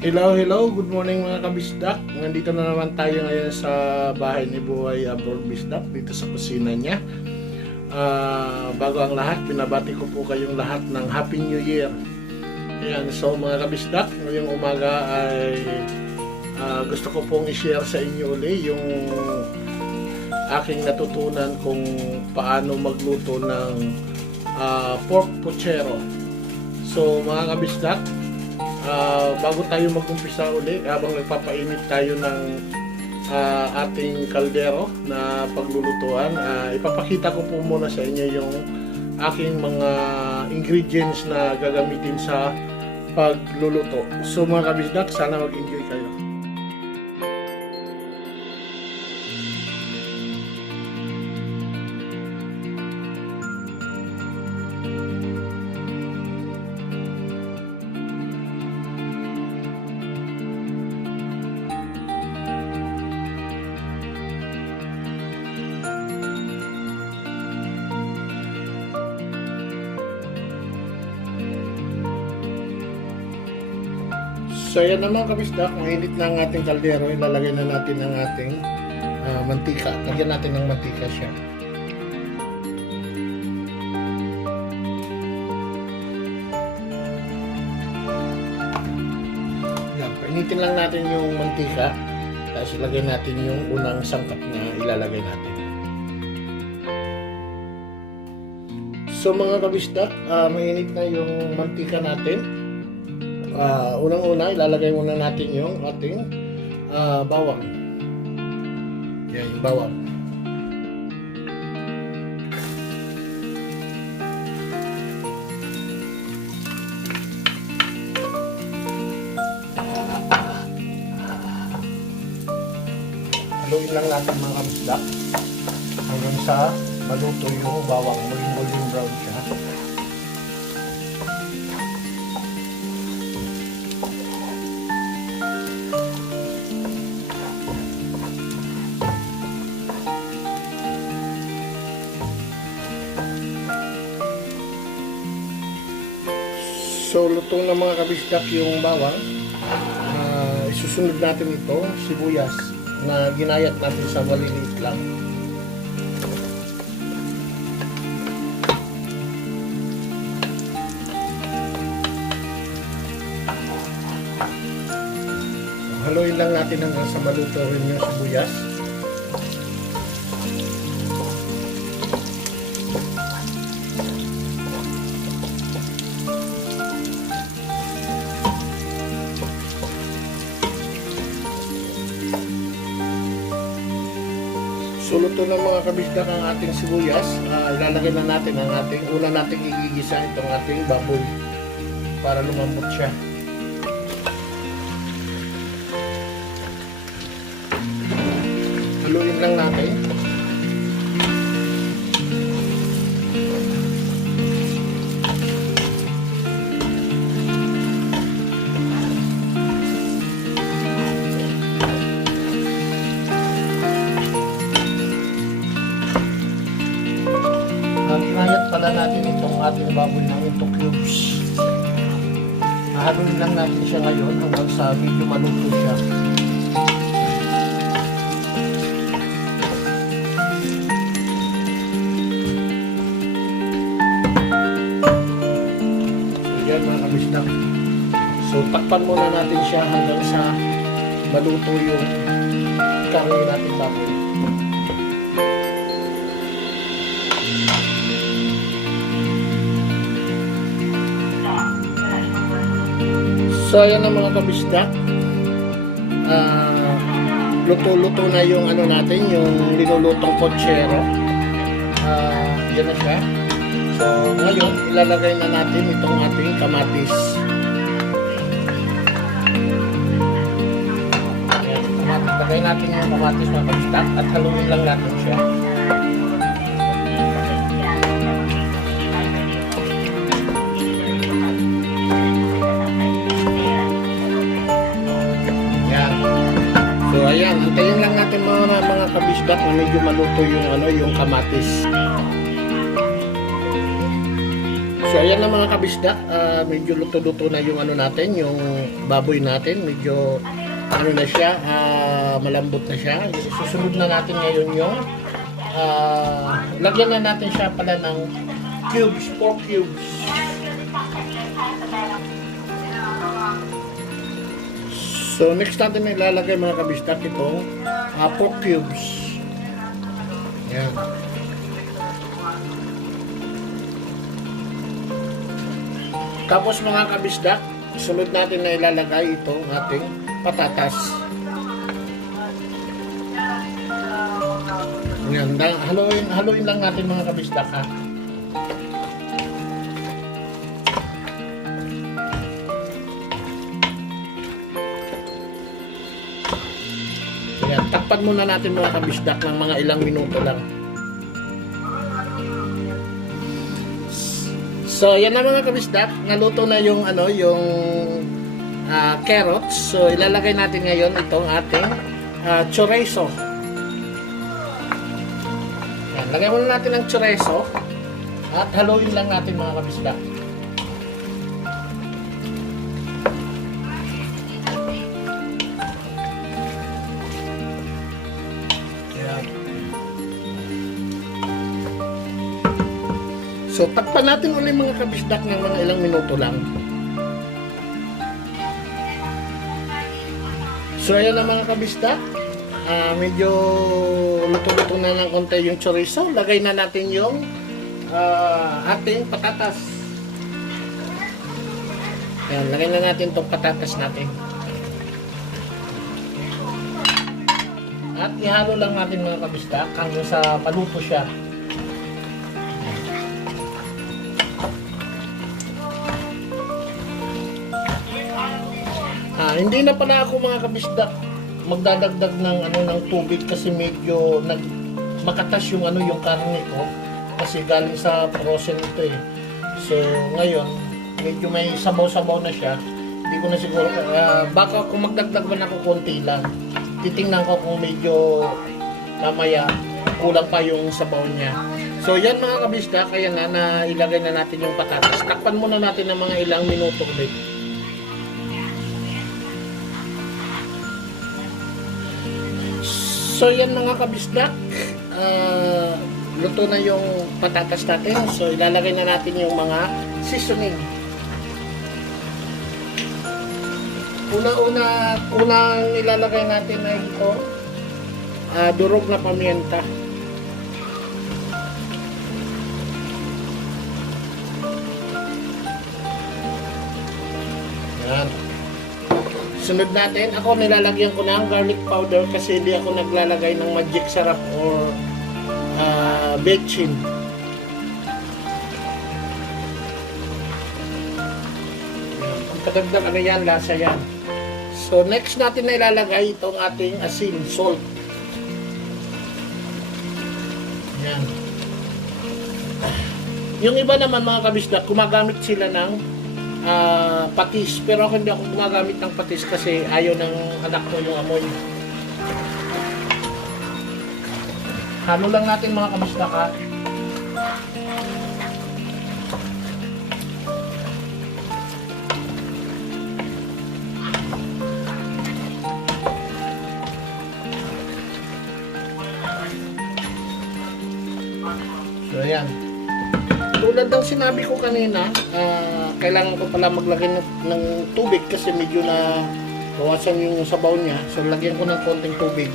Hello, hello. Good morning mga kabisdak. Nandito na naman tayo ngayon sa bahay ni Buhay Abroad Bisdak dito sa kusina niya. Bago ang lahat, binabati ko po kayong lahat ng Happy New Year. Ayan, so mga kabisdak, ngayong umaga ay gusto ko pong i-share sa inyo uli yung aking natutunan kung paano magluto ng pork puchero. So mga kabisdak, bago tayo mag-umpisa uli, habang nagpapainit tayo ng ating kaldero na paglulutuan, ipapakita ko po muna sa inyo yung aking mga ingredients na gagamitin sa pagluluto. So mga kabisdak, sana mag-enjoy kayo. So yan naman kabisdak, mainit na ang ating kaldero, ilalagay na natin ang ating mantika. Lagyan natin ng mantika siya. Yan, painitin lang natin yung mantika, tapos ilagay natin yung unang sangkap na ilalagay natin. So mga kabisdak, mainit na yung mantika natin. Unang-una, ilalagay muna natin yung ating bawang. Yan, yung bawang. Haluin lang natin mga kabisdak hanggang sa maluto yung bawang, maging golden brown siya. So, luto na mga kabisdak yung bawang. Isusunod natin ito, sibuyas, na ginayat natin sa maliliit lang. Haluin lang natin hanggang sa maluto rin yung sibuyas. So luto ng mga kabisdak ang ating sibuyas. Ilalagay na natin ang ating una nating igigisa, itong ating baboy para lumambot siya. Haluin lang natin. Inayat pala natin itong ating baboy ng into cubes. Haluin lang natin siya ngayon hanggang sa medyo maluto siya. So yan mga kabisdak. So takpan muna natin siya hanggang sa maluto yung karne natin baboy. So ayan na mga kabisdak, luto-luto na yung ano natin, yung linulutong puchero. Yan na siya. So ngayon ilalagay na natin itong ating kamatis. Lagay natin yung kamatis mga kabisdak at haluin lang natin siya. So ayan, hintayin lang natin mga kabisdak na medyo maluto yung yung kamatis. So ayan na mga kabisdak, medyo luto-luto na yung ano natin, yung baboy natin, medyo ano na siya, malambot na siya. Susunod na natin ngayon yung lagyan na natin siya pala ng cubes, pork cubes. So next natin na ilalagay mga kabisdak itong pork cubes. Ayan. Tapos mga kabisdak, sunod natin na ilalagay itong ating patatas. Ayan, haluin lang natin mga kabisdak ha. Ayan, takpan muna natin mga kabisdak ng mga ilang minuto lang. So, yan na mga kabisdak, naluto na yung yung carrots. So, ilalagay natin ngayon itong ating chorizo. Yan, lagay muna natin ang chorizo at haluin lang natin mga kabisdak. So, takpan natin ulit mga kabisdak ng mga ilang minuto lang. So, ayan na mga kabisdak. Medyo luto-luto na ng konti yung chorizo. Lagay na natin yung ating patatas. Ayan, lagay na natin itong patatas natin. At ihalo lang natin mga kabisdak hanggang sa maluto siya. Hindi na pala ako mga kabisdak magdadagdag ng ng tubig kasi medyo makatas yung yung karne ko kasi galing sa frozen ito eh. So ngayon medyo may sabaw-sabaw na siya. Hindi ko na siguro baka kung magdagdag man ako konti lang. Titingnan ko kung medyo mamaya kulang pa yung sabaw niya. So yan mga kabisdak, kaya na ilagay na natin yung patatas. Takpan muna natin ng mga ilang minuto ulit. So yan mga kabisdak, luto na yung patatas natin. So ilalagay na natin yung mga seasoning. Unang ilalagay natin ay ito, durog na pamienta. Yan. Sunod natin, ako nilalagyan ko ng garlic powder kasi hindi ako naglalagay ng magic sarap or bechin. Pagkadagdag yan, lasa yan. So next natin na ilalagay itong ating asin, salt. Yan. Yung iba naman mga kabisdak, gumagamit sila ng patis, pero ako hindi ako gumagamit ng patis kasi ayaw ng anak ko yung amoy. Halo lang natin mga kabisdak ha. So ayan, tulad ng sinabi ko kanina, kailangan ko pala maglagay ng tubig kasi medyo na bawasan yung sabaw niya. So lagyan ko ng konting tubig.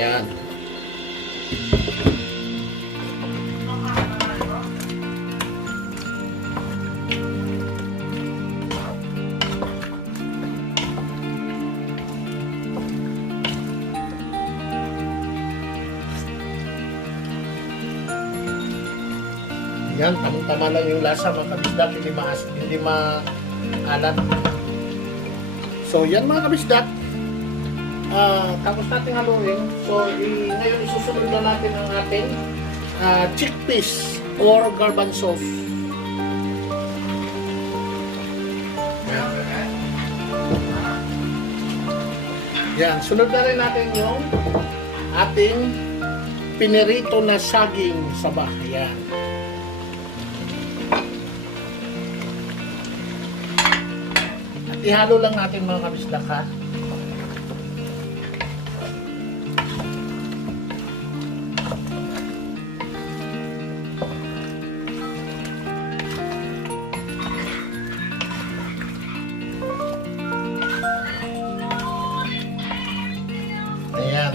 Yan. Yan, tamang-tama lang yung lasa mga kabisdak, hindi maalat. So yan mga kabisdak, tapos natin haluin. So ngayon isusunod na natin ang ating chickpeas or garbanzos. Yan, sunod na rin natin yung ating pinirito na saging saba. Yan. ihalo lang natin mga kabisdak ha. Ayan.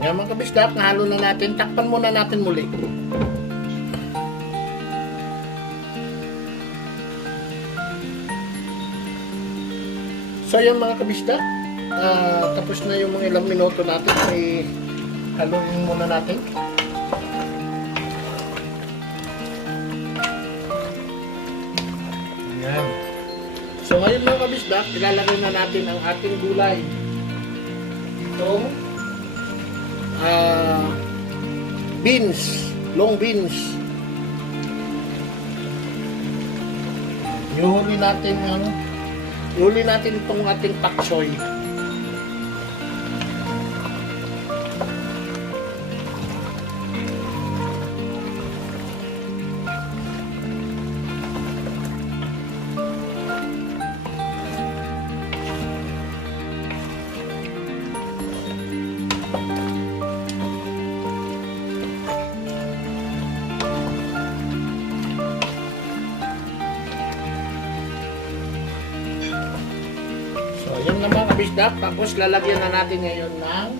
Ngayon mga kabisdak, nahalo na natin. Takpan muna natin muli. So yan mga kabisdak, tapos na yung mga ilang minuto natin. Ay haluin muna natin. Ayan. So ngayon mga kabisdak, ilalagay na natin ang ating gulay. Itong beans, long beans. Ihuli natin itong ating pak choy. Yan na mga kabisdak, tapos lalagyan na natin ngayon ng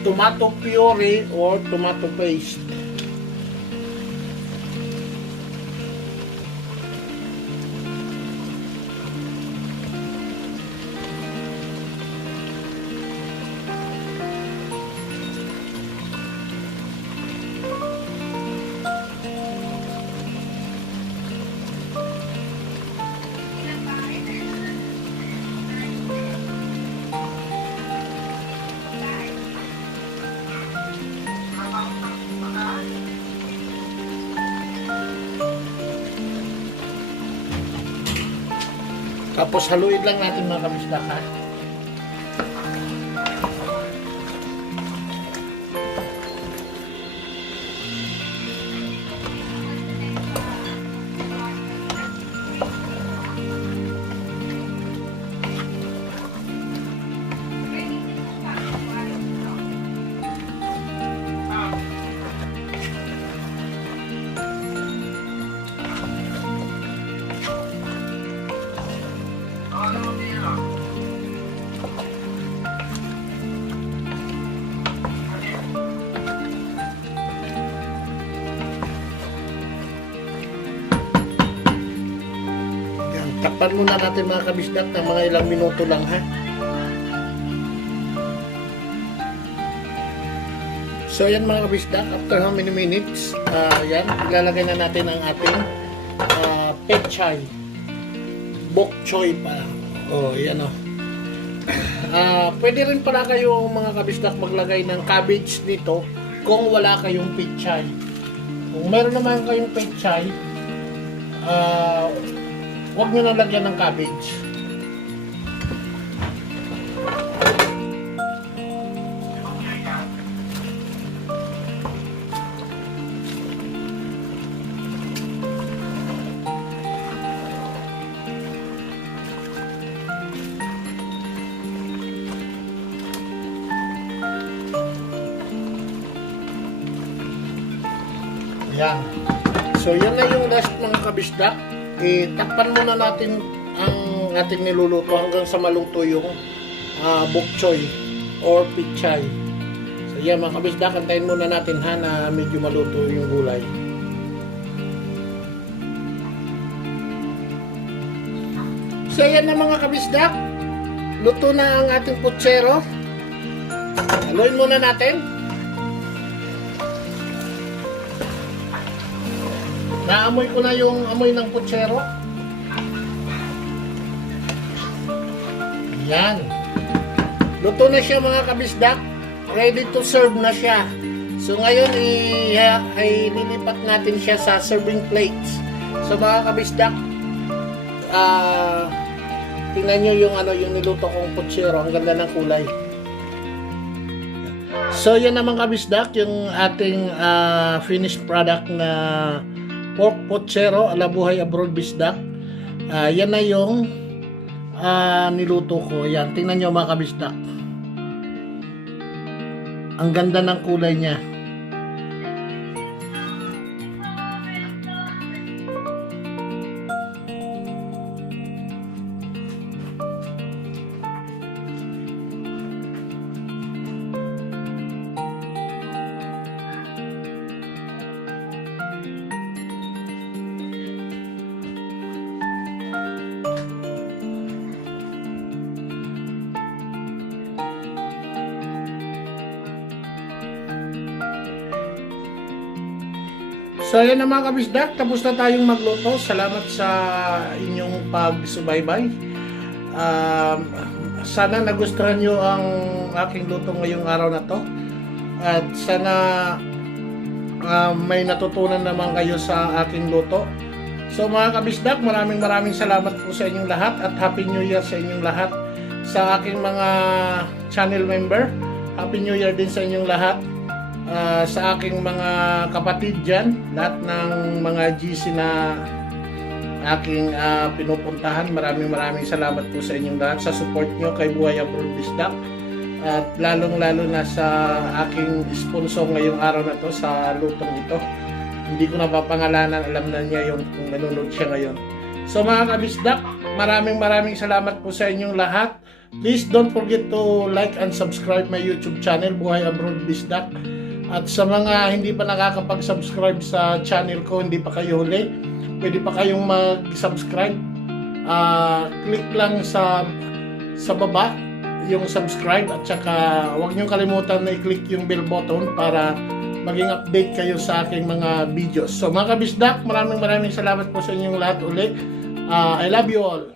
tomato puree or tomato paste. Tapos haluin lang natin mga kabisdak ha. Takpan muna natin mga kabisdak ng mga ilang minuto lang ha. So yan mga kabisdak, after how many minutes, yan, ilalagay na natin ang ating pechay. Bok choy pa. Oh, yan o. Pwede rin pala kayo mga kabisdak maglagay ng cabbage dito kung wala kayong pechay. Kung meron naman kayong pechay, huwag nyo na lagyan ng cabbage. Yan. So yan na yung rest mga kabisdak. Takpan muna natin ang ating niluluto hanggang sa maluto yung bok choy or pichay. So yan mga kabisdak, antayin muna natin ha na medyo maluto yung gulay. So yan na mga kabisdak, luto na ang ating putsero. Haluin muna natin. Naamoy ko na yung amoy ng putsero. Yan. Luto na siya mga kabisdak. Ready to serve na siya. So ngayon ay lilipat natin siya sa serving plates. So mga kabisdak, tingnan nyo yung yung niluto kong putsero. Ang ganda ng kulay. So yan naman kabisdak, yung ating finished product na pork putsero ala buhay abroad bisdak. Yan na yung niluto ko. Yan, tingnan nyo mga kabisdak. Ang ganda ng kulay niya. So ayan na mga kabisdak, tapos na tayong magluto. Salamat sa inyong pagsubaybay. Sana nagustuhan nyo ang aking luto ngayong araw na to. At sana may natutunan naman kayo sa aking luto. So mga kabisdak, maraming salamat po sa inyong lahat at Happy New Year sa inyong lahat. Sa aking mga channel member, Happy New Year din sa inyong lahat. Sa aking mga kapatid dyan, lahat ng mga GC na aking pinupuntahan, maraming salamat po sa inyong lahat sa support nyo kay Buhay Abroad Bisdak, at lalong na sa aking sponsor ngayong araw na to sa lutong ito. Hindi ko napapangalanan, alam na niya yung kung nanonood siya ngayon. So mga kabisdak, maraming salamat po sa inyong lahat. Please don't forget to like and subscribe my YouTube channel, Buhay Abroad Bisdak. At sa mga hindi pa nakakapag-subscribe sa channel ko, hindi pa kayo huli, pwede pa kayong mag-subscribe. Click lang sa baba yung subscribe, at saka huwag nyo kalimutan na i-click yung bell button para maging update kayo sa aking mga videos. So mga kabisdak, maraming salamat po sa inyong lahat ulit. I love you all.